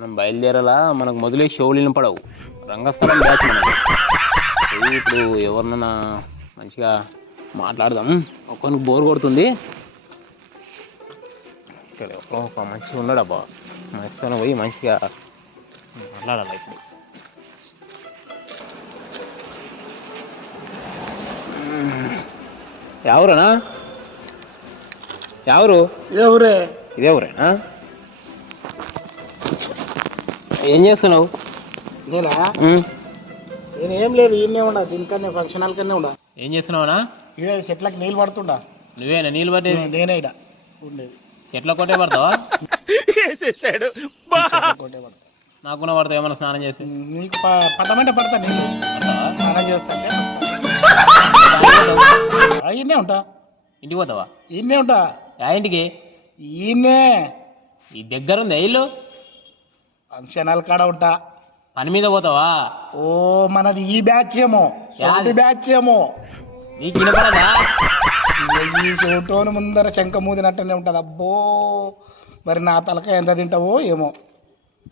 మనం బయలుదేరాలా మనకు మొదలే షోలు వినపడవు. రంగస్థలం బ్యాచ్ మనకి. ఇప్పుడు ఎవరినైనా మంచిగా మాట్లాడదాం. ఒక్కరికి బోర్ కొడుతుంది. ఇక్కడ ఒక మంచిగా ఉన్నాడు అబ్బా. మంచిగా పోయి మంచిగా మాట్లాడాలి. ఇప్పుడు ఎవరనా? ఎవరు? ఎవరే? ఇదేవరేనా? ఏం చేస్తున్నావు? నేనా? నేనేం లేదు, ఈయనే ఉండా. దీనికన్నా ఫంక్షన్ హాల్ కన్నా ఉండా. ఏం చేస్తున్నావునా? ఈడ చెట్లకి నీళ్ళు పడుతుండా. నువ్వేనా నీళ్ళు పట్టేది? నేనే ఇడ ఉండేది. చెట్ల కొట్టే పడతావా? వేసేసాడు. కొట్టే పడతా. నాకున్న పడతావు ఏమన్నా స్నానం చేసి? నీకు పట్టమంటే పడతా. నీళ్ళు స్నానం చేస్తా. ఈయనే ఉంటా. ఇంటికి పోతావా? ఈయనే ఉంటా. ఇంటికి? ఈయనే. ఈ దగ్గర ఉంది ఇల్లు. ఫంక్షన్ హాల్ కాడ ఉంటా. పని మీద పోతావా? ఓ మనది ఈ బ్యాచ్ ఏమో, బ్యాచ్ ఏమో. నీకు వినపడదా? ఈ చోటోని ముందర శంఖ మూదినట్టనే ఉంటది. అబ్బో, మరి నా తలకాయ ఎంత తింటావో ఏమో.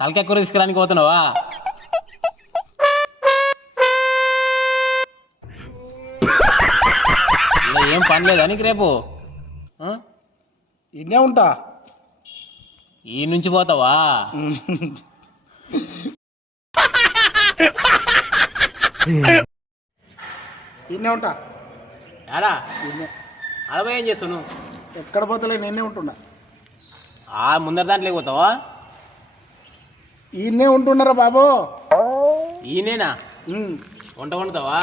తలకాయ కూర తీసుకురానికి పోతున్నావా? ఏం పని లేదా నీకు రేపు? ఇన్నే ఉంటా. ఈ నుంచి పోతావా? ఇన్నే ఉంటా. ఏడా అలవా ఏం చేస్తాను? ఎక్కడ పోతలే, నేనే ఉంటున్నా. ముందర దాంట్లోకి పోతావా? ఈయనే ఉంటున్నారా బాబు? ఈయనేనా? వంట వండుతావా?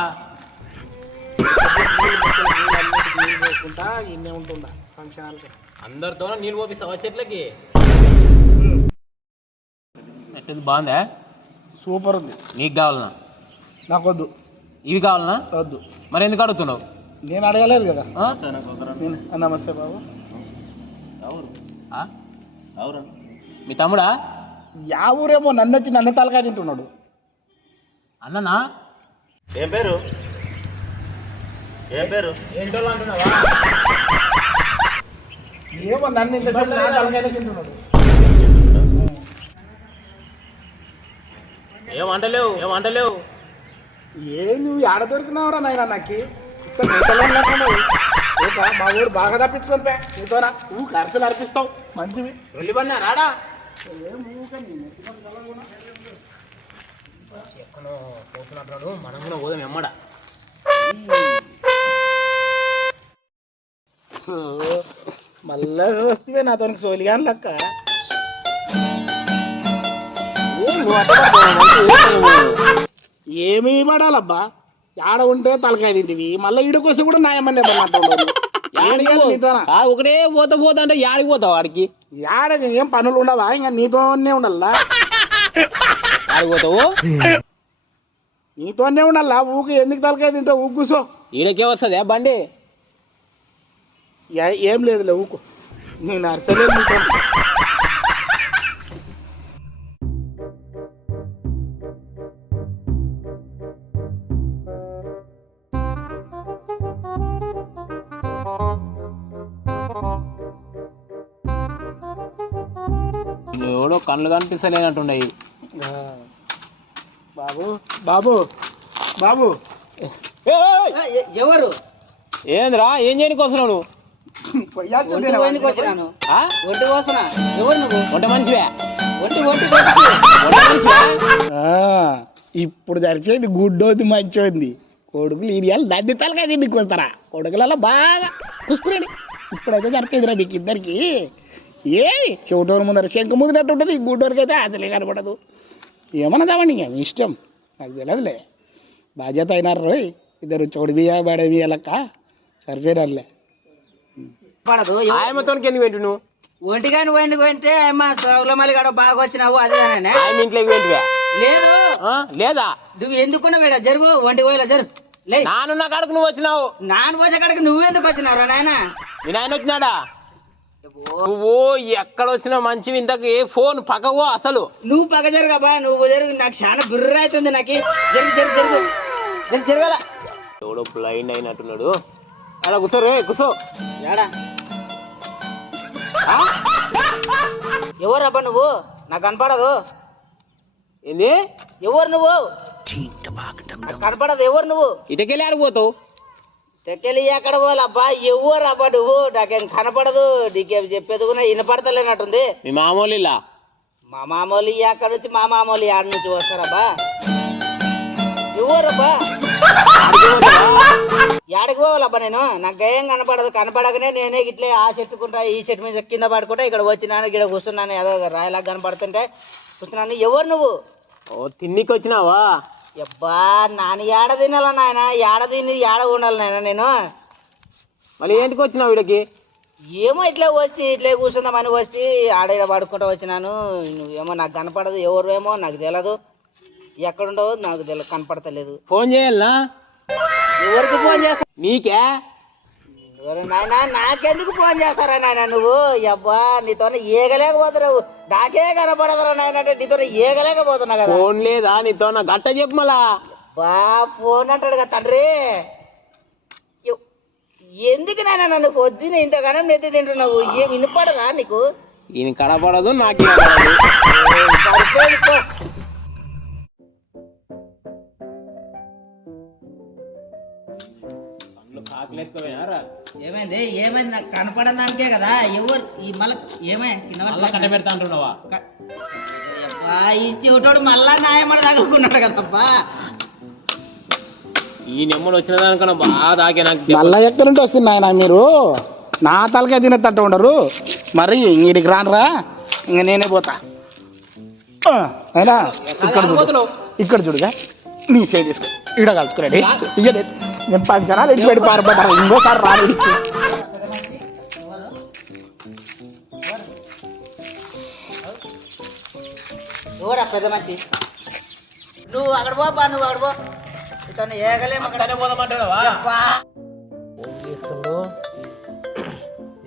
ఈయనే ఉంటుండా ఫంక్షన్ హాల్కి. అందరితో నీళ్ళు పోపిస్తావా చెట్లకి? ఎట్టుంది, బాగుందా? సూపర్ ఉంది. నీకు కావాలనా? నాకు వద్దు. ఇవి కావాలనా? వద్దు. మరి ఎందుకు అడుగుతున్నావు? నేను అడగలేదు కదా. నమస్తే బాబు. ఎవరు? మీ తమ్ముడా? యా ఊరేమో, నన్ను వచ్చి నన్ను తలకాయ తింటున్నాడు. అన్ననా? ఏం పేరు? ఏంటో అంటున్నావా? ఏమో నన్ను ఇంత తలకాయ తింటున్నాడు. ఏమంటలేవు? ఏం నువ్వు ఆడ దొరికినావురా నాయన? నాకు మా ఊరు బాగా తప్పించుకొని పే నీతోనా. నువ్వు ఖర్చులు అర్పిస్తావు మంచివి. వెళ్ళి పడినా రాడా? ఎక్కడో పోతున్నట్టు మనం కూడా పోదాం ఎమ్మడా. మళ్ళా వస్తే నాతో సోలిగాని లెక్క. ఏమి పడాలబ్బా? ఆడ ఉంటే తలకాయ తింటివి, మళ్ళీ ఈడకొస్తే కూడా నాయమని ఒకటే పోతా అంటే యాడికి పోతావు? వాడికి యాడ ఏం పనులు ఉండవా? ఇంకా నీతోనే ఉండాలా? యాడికి పోతావు? నీతోనే ఉండాలా. ఊకి ఎందుకు తలకాయ తింటావు? ఊకు కూసో. ఈడకే వస్తుంది బండి. ఏం లేదులే ఊకు. నేను అరసలేదు నీతో. ఎవడో కళ్ళు కనిపిస్తలేనట్టున్నాయి. బాబు బాబు బాబు. ఎవరు? ఏంద్రా, ఏం చేయడానికి వస్తున్నావు నువ్వు? వంట మనిషివే? ఇప్పుడు జరిచేది గుడ్డోది మంచోంది. కొడుకులు ఇరియాలి దాన్ని తలకాయ తిండికి వస్తారా? కొడుకులలో బాగా చూసుకురండి. ఇప్పుడైతే జరిపేదిరా మీకు ఇద్దరికి. ఏ చెవిటోరు ముందర శంఖ ముదినట్టు ఉంటుంది. ఈ గుడ్డోరికి అయితే అసలే కనపడదు. ఏమన్నదామండి ఇంకా మీ ఇష్టం, నాకు తెలియదులే. బాధ్యత అయినారు రోయ్. ఇద్దరు చోడు బియ్య బడే బియ్య లెక్క సరిపోయినారులే. ఆయమతోనికి ఎందుకు వెంటు నువ్వు? ఒంటిగా నువ్వు ఎందుకు అంటే మళ్ళీ బాగా వచ్చినావు అదే ఇంట్లోకి వెంటువా? లేదు లేదా? నువ్వు ఎందుకున్నా మేడ జరుగు ఒంటి పోయేలా జరుగు. నానున్న కాడకు నువ్వు వచ్చినావు. నాన్న పోసే కాడకు నువ్వెందుకు వచ్చినావు నాయన? మీ నాయన వచ్చినాడా? నువ్వు ఎక్కడ వచ్చినా మంచివి. ఇంతకు ఫోన్ పక్కవో అసలు. నువ్వు పక్క జరుగబా, నువ్వు జరుగు. నాకు చాలా బిర్ర అవుతుంది. నాకు జరగాల. ఎవడో బ్లైండ్ అయినట్టున్నాడు. అలా కూర్చో రే, కూర్చో. ఏడా ఎవరబ్బా నువ్వు? నాకు కనపడదు. ఏంది ఎవరు నువ్వు కనపడదు ఎవరు నువ్వు ఇటకెళ్ళి ఆడిపోతావు తెక్కెళ్ళి ఎక్కడ పోవాలబ్బా ఎవరు అబ్బా నువ్వు నాకేం కనపడదు నీకేం చెప్పేది కూడా వినపడతలేనట్టుంది మీ మామూలు ఇలా మా మామూలు ఎక్కడ నుంచి మా మామూలు ఆడ నుంచి వస్తారబ్బా ఎవరబ్బా ఏడకి పోవాలబ్బా నేను నాకు ఏం కనపడదు కనపడకనే నేనే ఇట్లే ఆ చెట్టుకుంటా ఈ చెట్టు మీద కింద పడుకుంటా ఇక్కడ వచ్చినాను ఇక్కడ కూర్చున్నాను ఏదో రాయలాగా కనపడుతుంటే కూర్చున్నాను ఎవరు నువ్వు ఓ తిన్నికి వచ్చినావా అబ్బా నాన్న ఏడ తినాల నాయన ఏడ తిని ఏడ ఉండాలి నాయన నేను మళ్ళీ ఏంటికి వచ్చినావు వీడికి ఏమో ఇట్లా వస్తే ఇట్లే కూర్చుందామని వస్తే ఆడ పడుకుంటా వచ్చినాను నువ్వేమో నాకు కనపడదు ఎవరు ఏమో నాకు తెలియదు ఎక్కడుండవు నాకు కనపడతలేదు ఫోన్ చేయాలనా ఎవరికి ఫోన్ చేస్తా నీకే నాయన నాకెందుకు ఫోన్ చేస్తారా నాయన నువ్వు అబ్బా నీతో ఏగలేకపోతున్నావు నాకే కనపడదురా నాయన అంటే నీతో ఏగలేకపోతున్నా కదా ఫోన్ లేదా నీతో నా గట్ట చెప్పు మళ్ళా బా ఫోన్ అంటాడు కదా తండ్రి ఎందుకు నాయన నన్ను పొద్దున ఇంతగానం నెత్తి తింటున్నావు ఏం వినపడదా నీకు ఈయన కనపడదు నాకే ఏమైంది ఏమైంది నాకు కనపడని దానికే కదా ఎవరు ఈ మళ్ళీ ఏమైంది కట్ట పెడతా అంటున్నావా ఈ చెవిటోడు మళ్ళా న్యాయమడి తగులుకున్నాడు కదబ్బా ఈ నెమ్మడు వచ్చిన దానికన్నా బాగా తాకే నాకు మళ్ళా ఎక్కడి నుండి వస్తుంది ఆయన మీరు నా తలకాయ తినేటట్టు ఉండరు మరి ఇంటికి రానరా ఇంక నేనే పోతా అయినా ఇక్కడ చూడుగా నీ సేవ్ తీసుకో ఇక్కడ కలుసుకున్నాడు ఇయ్యలేదు నేను పంచనాలు ఇచ్చి పెట్టి పారిపోతాను ఇంకోసారి రాడు ఎవరా పెద్ద మంచి నువ్వు అక్కడ పోబా నువ్వు అక్కడ పో ఇతను ఏగలేము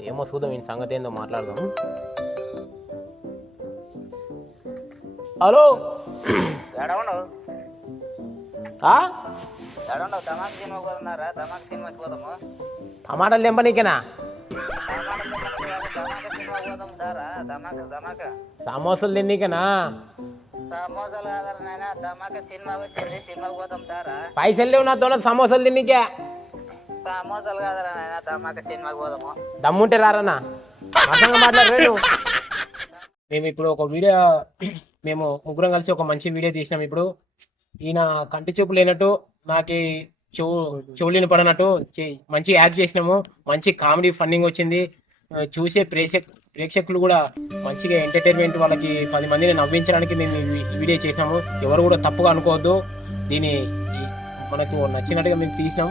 ఏమో చూద్దాం ఈ సంగతి ఏందో మాట్లాడదాం హలో టమాటాలు తెంపనీకేనా సమోసాలు తిన్నీకేనా పైసలు లేవు నాతో సమోసాలు తిన్నీకే సమోసాలు కాదరా నాయన దమాక సినిమాకి పోదాము దమ్ముంటే రారన్నా మాట్లాడలేదు మేము ఇప్పుడు ఒక వీడియో మేము ముగ్గురం కలిసి ఒక మంచి వీడియో తీసినాం ఇప్పుడు ఈయన కంటి చూపు లేనట్టు నాకు చెవులిని పడనట్టు మంచి యాక్ట్ చేసినాము మంచి కామెడీ ఫన్నింగ్ వచ్చింది చూసే ప్రేక్షకులు కూడా మంచిగా ఎంటర్టైన్మెంట్ వాళ్ళకి 10 మందిని నవ్వించడానికి మేము ఈ వీడియో చేసినాము ఎవరు కూడా తప్పుగా అనుకోవద్దు దీన్ని మనకు నచ్చినట్టుగా మేము తీసినాం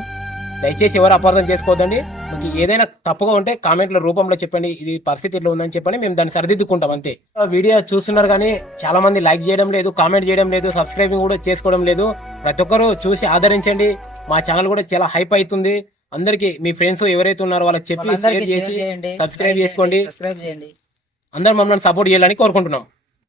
దయచేసి ఎవరు అపార్థం చేసుకోవద్దండి మీకు ఏదైనా తప్పుగా ఉంటే కామెంట్ల రూపంలో చెప్పండి ఇది పరిస్థితి ఇట్లా ఉందని చెప్పండి మేము దాన్ని సరిదిద్దుకుంటాం అంతే వీడియో చూస్తున్నారు కానీ చాలా మంది లైక్ చేయడం లేదు కామెంట్ చేయడం లేదు సబ్స్క్రైబింగ్ కూడా చేసుకోవడం లేదు ప్రతి ఒక్కరు చూసి ఆదరించండి మా ఛానల్ కూడా చాలా హైప్ అవుతుంది అందరికి మీ ఫ్రెండ్స్ ఎవరైతే ఉన్నారో వాళ్ళకి చెప్పి షేర్ చేసి సబ్స్క్రైబ్ చేసుకోండి అందరూ మమ్మల్ని సపోర్ట్ చేయాలని కోరుకుంటున్నాం